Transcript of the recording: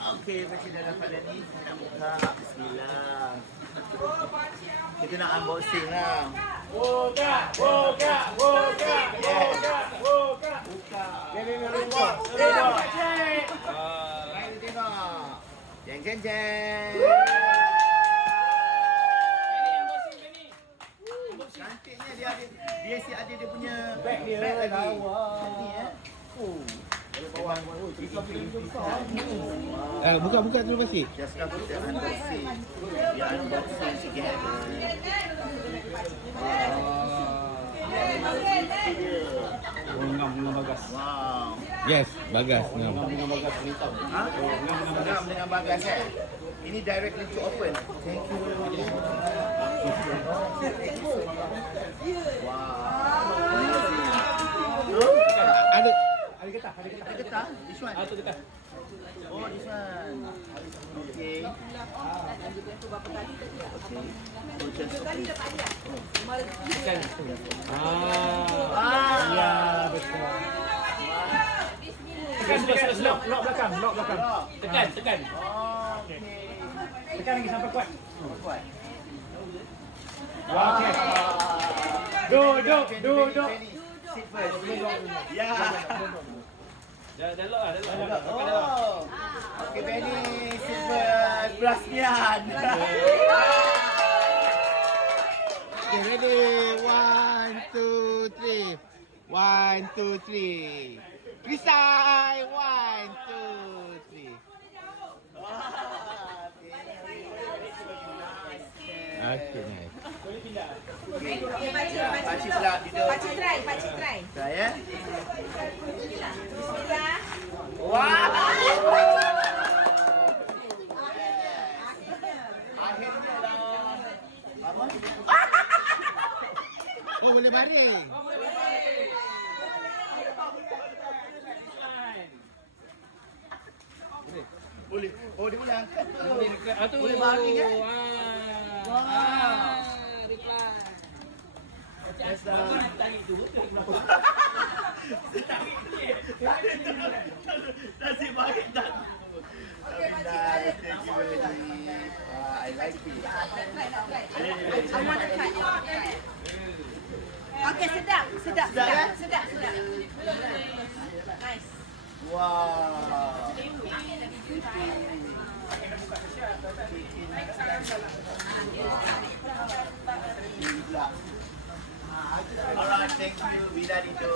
Okey, Presiden pada ni nak buka. Bismillah. Kita nak unboxing lah. Buka. Buka. Ini reward. Mari tengok. Jeng jeng jeng. Cantiknya dia si ada dia punya Bag dia lagi. lawa. Ni Buka terus pasti. Just nak kita unboxing. Dia unboxing sikit. Ngam bagas. Wow. Yes, bagas. Ngam bagas hitam. Ha? Ngam dengan bagas Ini directly to open. Thank you. Wow. Ada Ada getah? This one? Tu dekat. Oh, this one. Okay. Kan. Ya, betul. Tekan lock belakang. Tekan. Okay. Tekan lagi sampai kuat. Kuat. Okey. Duduk. Sit first. Ya. Dah lock lah. Oh. Okay, Benny. Sit first. Berasmian. Okay, ready. 1, 2, 3. 1, 2, 3. Krisai. 1, 2, 3. Okay, nice. Boleh pindah. Pakcik pula duduk. Pakcik try. Try ya. Bismillah. Wow. Akhirnya lah. Apa? Oh, boleh baring. Boleh. Oh, dia boleh angkat tu. Tu. Boleh baring kan? Yes, Tarik tu. Kenapa? Nasib baik tak. Okay, pakcik. Thank you very much. I like it. I want to try. Okay, sedap. Sedap, kan? Sedap. Nice. Wow. Alright, thank you. Bila itu.